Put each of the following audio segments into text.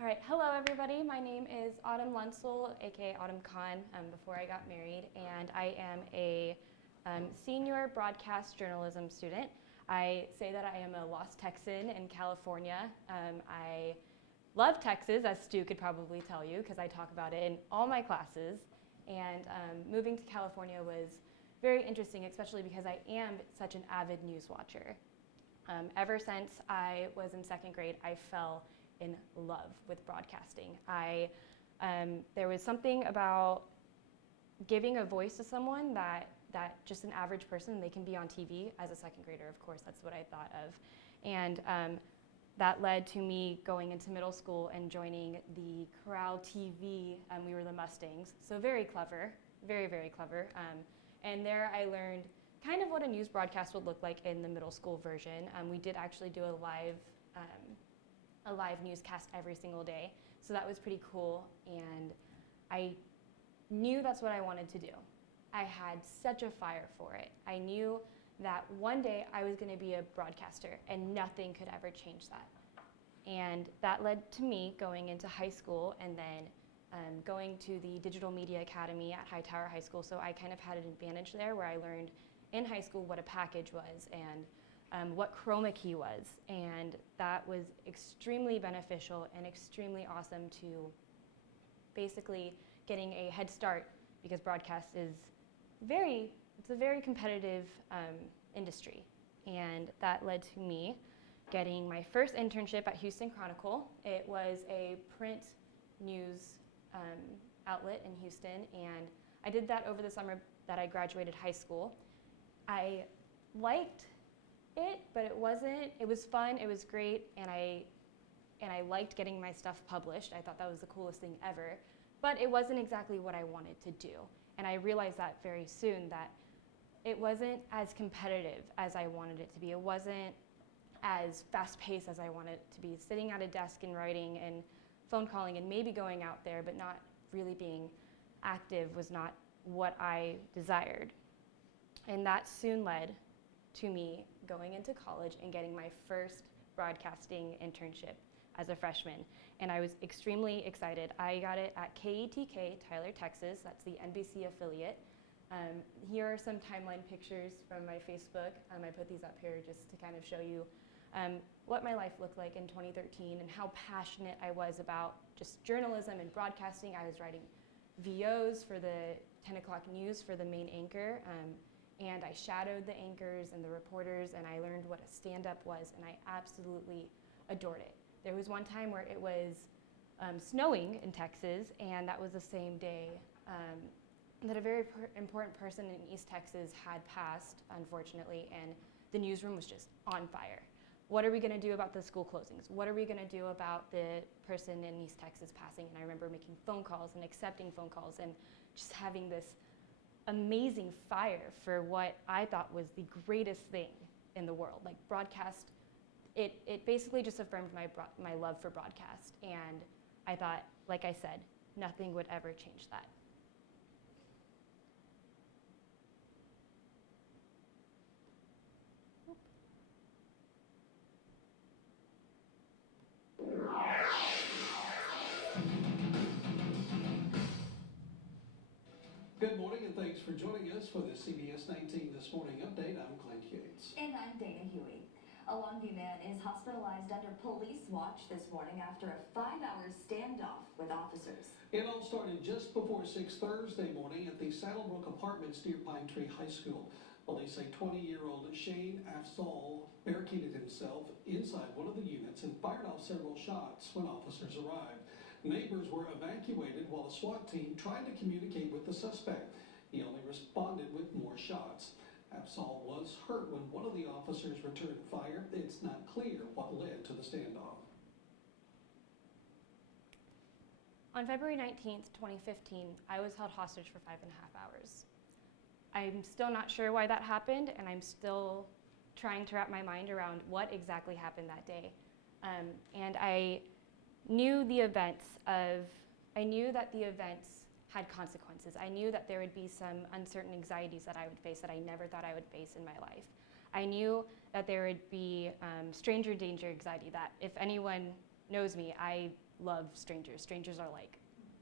All right, hello everybody. My name is Autumn Luntzel, aka Autumn Khan, before I got married, and I am a senior broadcast journalism student. I say that I am a lost Texan in California. I love Texas, as Stu could probably tell you, because I talk about it in all my classes. And moving to California was very interesting, especially because I am such an avid news watcher. Ever since I was in second grade, I fell in love with broadcasting. There was something about giving a voice to someone that just an average person, they can be on TV. As a second grader, of course, that's what I thought of. And that led to me going into middle school and joining the Corral TV. We were the Mustangs, so very clever, very, very clever. And there I learned kind of what a news broadcast would look like in the middle school version. We did actually do a live newscast every single day, so that was pretty cool, and I knew that's what I wanted to do. I had such a fire for it. I knew that one day I was going to be a broadcaster and nothing could ever change that. And that led to me going into high school and then going to the Digital Media Academy at Hightower High School, so I kind of had an advantage there where I learned in high school what a package was and what chroma key was, and that was extremely beneficial and extremely awesome to basically getting a head start, because broadcast is it's a very competitive industry, and that led to me getting my first internship at Houston Chronicle. It was a print news outlet in Houston, and I did that over the summer that I graduated high school. I liked it, but it was fun, it was great, and I liked getting my stuff published. I thought that was the coolest thing ever, but it wasn't exactly what I wanted to do. And I realized that very soon, that it wasn't as competitive as I wanted it to be. It wasn't as fast-paced as I wanted it to be. Sitting at a desk and writing and phone calling and maybe going out there, but not really being active, was not what I desired. And that soon led to me going into college and getting my first broadcasting internship as a freshman. And I was extremely excited. I got it at KETK, Tyler, Texas. That's the NBC affiliate. Here are some timeline pictures from my Facebook. I put these up here just to kind of show you what my life looked like in 2013 and how passionate I was about just journalism and broadcasting. I was writing VOs for the 10 o'clock news for the main anchor. And I shadowed the anchors and the reporters, and I learned what a stand-up was, and I absolutely adored it. There was one time where it was snowing in Texas, and that was the same day that a very important person in East Texas had passed, unfortunately, and the newsroom was just on fire. What are we going to do about the school closings? What are we going to do about the person in East Texas passing? And I remember making phone calls and accepting phone calls and just having this amazing fire for what I thought was the greatest thing in the world. Like broadcast, it basically just affirmed my love for broadcast. And I thought, like I said, nothing would ever change that. Good morning and thanks for joining us for the CBS 19 This Morning update. I'm Clint Yates. And I'm Dana Huey. A Longview man is hospitalized under police watch this morning after a 5-hour standoff with officers. It all started just before 6 Thursday morning at the Saddlebrook Apartments near Pine Tree High School. Police say 20-year-old Shane Afzal barricaded himself inside one of the units and fired off several shots when officers arrived. Neighbors were evacuated while a SWAT team tried to communicate with the suspect. He only responded with more shots. Afzal was hurt when one of the officers returned fire. It's not clear what led to the standoff. On February 19th, 2015, I was held hostage for 5.5 hours. I'm still not sure why that happened, and I'm still trying to wrap my mind around what exactly happened that day. And I knew that the events had consequences. I knew that there would be some uncertain anxieties that I would face that I never thought I would face in my life. I knew that there would be stranger danger anxiety, that if anyone knows me, I love strangers. Strangers are like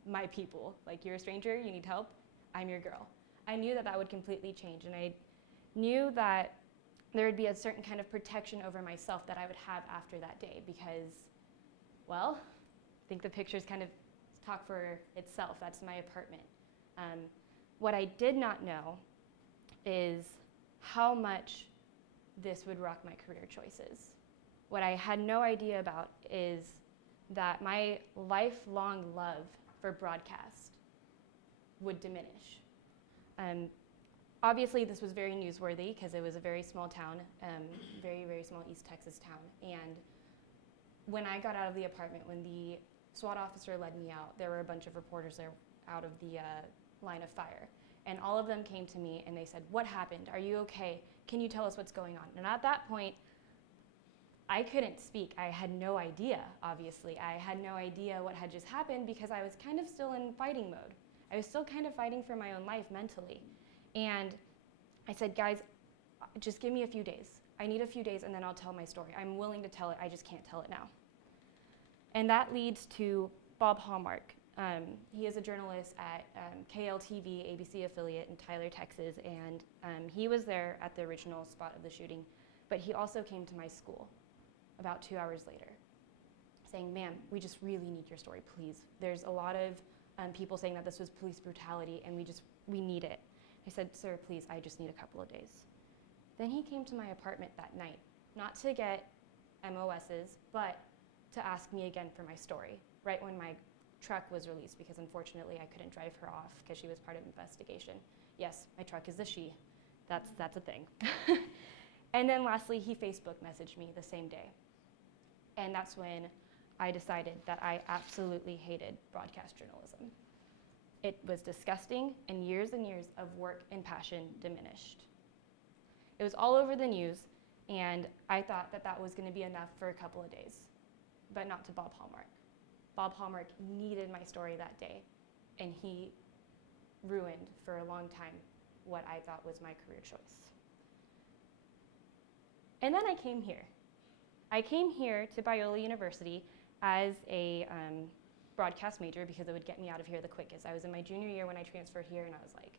my people. Like, you're a stranger, you need help, I'm your girl. I knew that that would completely change, and I knew that there would be a certain kind of protection over myself that I would have after that day because, well, I think the pictures kind of talk for itself. That's my apartment. What I did not know is how much this would rock my career choices. What I had no idea about is that my lifelong love for broadcast would diminish. Obviously, this was very newsworthy because it was a very small town, very, very small East Texas town. And when I got out of the apartment, when the SWAT officer led me out, there were a bunch of reporters there out of the line of fire. And all of them came to me and they said, "What happened? Are you okay? Can you tell us what's going on?" And at that point, I couldn't speak. I had no idea, obviously. I had no idea what had just happened because I was kind of still in fighting mode. I was still kind of fighting for my own life mentally. And I said, "Guys, just give me a few days. I need a few days and then I'll tell my story. I'm willing to tell it, I just can't tell it now." And that leads to Bob Hallmark. He is a journalist at KLTV, ABC affiliate in Tyler, Texas, and he was there at the original spot of the shooting, but he also came to my school about 2 hours later saying, "Ma'am, we just really need your story, please. There's a lot of people saying that this was police brutality and we need it." I said, "Sir, please, I just need a couple of days." Then he came to my apartment that night, not to get MOSs, but to ask me again for my story, right when my truck was released, because unfortunately I couldn't drive her off because she was part of the investigation. Yes, my truck is a she. That's a thing. And then lastly, he Facebook messaged me the same day. And that's when I decided that I absolutely hated broadcast journalism. It was disgusting, and years of work and passion diminished. It was all over the news, and I thought that that was going to be enough for a couple of days, but not to Bob Hallmark. Bob Hallmark needed my story that day, and he ruined for a long time what I thought was my career choice. And then I came here. I came here to Biola University as a broadcast major because it would get me out of here the quickest. I was in my junior year when I transferred here, and I was like,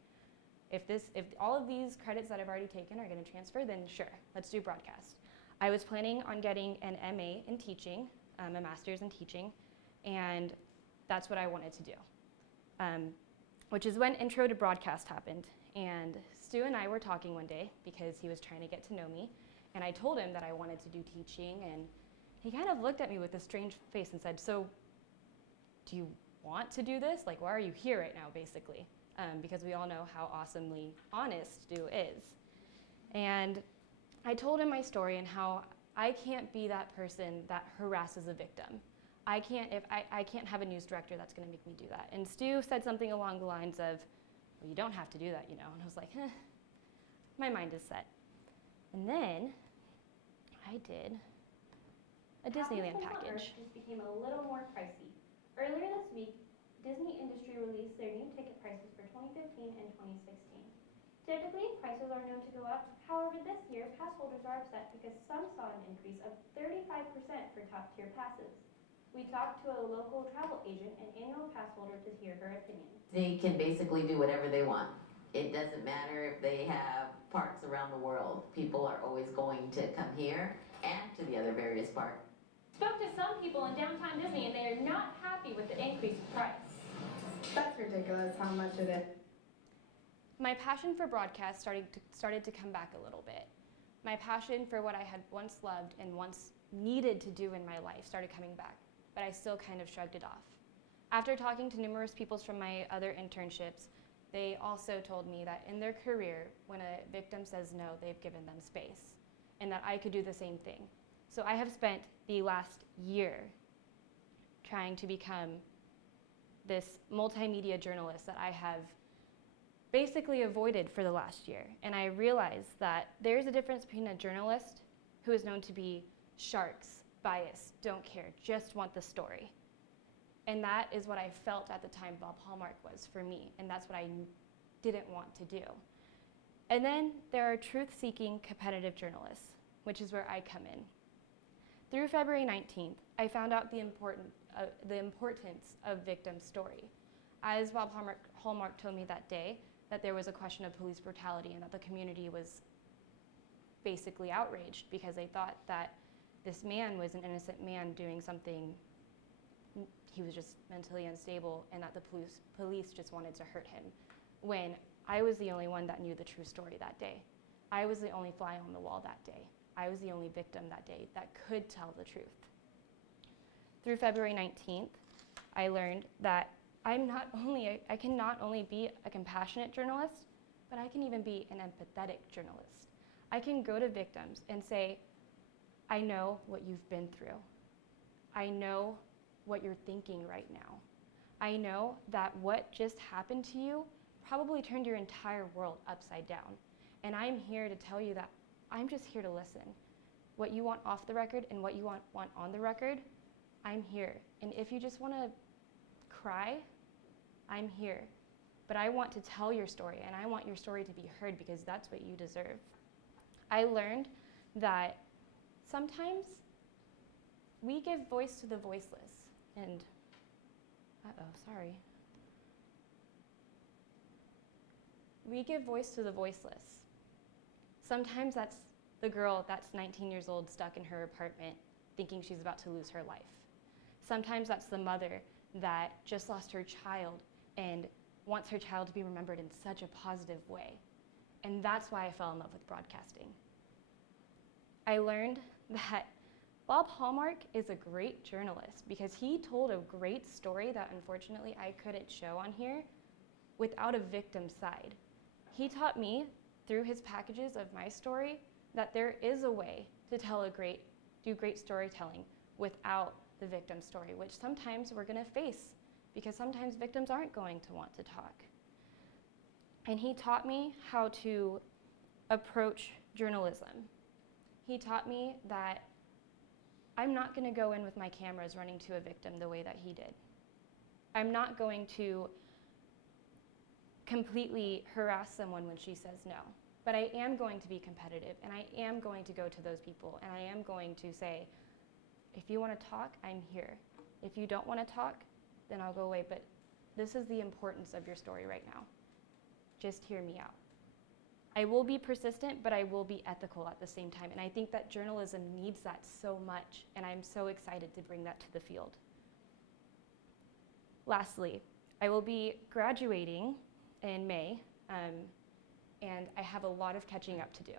if all of these credits that I've already taken are going to transfer, then sure, let's do broadcast. I was planning on getting an MA in teaching, a master's in teaching, and that's what I wanted to do, which is when Intro to Broadcast happened. And Stu and I were talking one day because he was trying to get to know me, and I told him that I wanted to do teaching, and he kind of looked at me with a strange face and said, "So, do you want to do this? Like, why are you here right now, basically?" Because we all know how awesomely honest Stu is. And I told him my story and how I can't be that person that harasses a victim. I can't have a news director that's going to make me do that. And Stu said something along the lines of, "Well, you don't have to do that, you know." And I was like, my mind is set. And then I did a Disneyland package. Just became a little more pricey. Earlier this week, Disney Industry released their new ticket prices for 2015 and 2016. Typically, prices are known to go up. However, this year, pass holders are upset because some saw an increase of 35% for top-tier passes. We talked to a local travel agent and annual pass holder to hear her opinion. They can basically do whatever they want. It doesn't matter if they have parks around the world. People are always going to come here and to the other various parks. Spoke to some people in downtown Disney and they are not happy with the increased price. That's ridiculous how much it is. My passion for broadcast started to come back a little bit. My passion for what I had once loved and once needed to do in my life started coming back, but I still kind of shrugged it off. After talking to numerous people from my other internships, they also told me that in their career, when a victim says no, they've given them space, and that I could do the same thing. So I have spent the last year trying to become this multimedia journalist that I have basically avoided for the last year. And I realized that there's a difference between a journalist who is known to be sharks, biased, don't care, just want the story. And that is what I felt at the time Bob Hallmark was for me, and that's what I didn't want to do. And then there are truth-seeking competitive journalists, which is where I come in. Through February 19th, I found out the importance of victim's story. As Bob Hallmark told me that day, that there was a question of police brutality and that the community was basically outraged because they thought that this man was an innocent man doing something, he was just mentally unstable, and that the police just wanted to hurt him, when I was the only one that knew the true story that day. I was the only fly on the wall that day. I was the only victim that day that could tell the truth. Through February 19th, I learned that I can not only be a compassionate journalist, but I can even be an empathetic journalist. I can go to victims and say, I know what you've been through. I know what you're thinking right now. I know that what just happened to you probably turned your entire world upside down. And I'm here to tell you that I'm just here to listen. What you want off the record and what you want on the record, I'm here. And if you just want to cry, I'm here. But I want to tell your story, and I want your story to be heard because that's what you deserve. I learned that sometimes we give voice to the voiceless. And, we give voice to the voiceless. Sometimes that's the girl that's 19 years old stuck in her apartment thinking she's about to lose her life. Sometimes that's the mother that just lost her child and wants her child to be remembered in such a positive way. And that's why I fell in love with broadcasting. I learned that Bob Hallmark is a great journalist because he told a great story that unfortunately I couldn't show on here without a victim side. He taught me through his packages of my story that there is a way to do great storytelling without the victim story, which sometimes we're going to face because sometimes victims aren't going to want to talk. And he taught me how to approach journalism. He taught me that I'm not going to go in with my cameras running to a victim the way that he did. I'm not going to completely harass someone when she says no. But I am going to be competitive, and I am going to go to those people, and I am going to say, if you want to talk, I'm here. If you don't want to talk, then I'll go away. But this is the importance of your story right now. Just hear me out. I will be persistent, but I will be ethical at the same time. And I think that journalism needs that so much, and I'm so excited to bring that to the field. Lastly, I will be graduating in May, and I have a lot of catching up to do.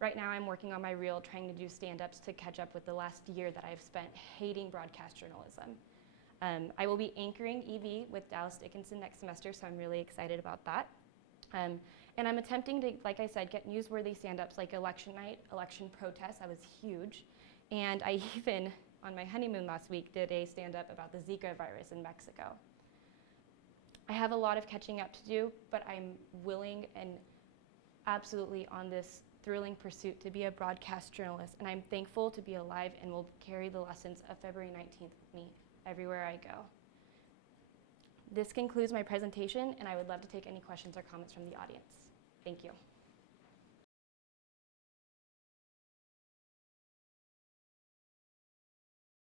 Right now I'm working on my reel, trying to do stand-ups to catch up with the last year that I've spent hating broadcast journalism. I will be anchoring EV with Dallas Dickinson next semester, so I'm really excited about that. And I'm attempting to, like I said, get newsworthy stand-ups like election night, election protests. That was huge. And I even, on my honeymoon last week, did a stand-up about the Zika virus in Mexico. I have a lot of catching up to do, but I'm willing and absolutely on this thrilling pursuit to be a broadcast journalist, and I'm thankful to be alive and will carry the lessons of February 19th with me everywhere I go. This concludes my presentation, and I would love to take any questions or comments from the audience. Thank you.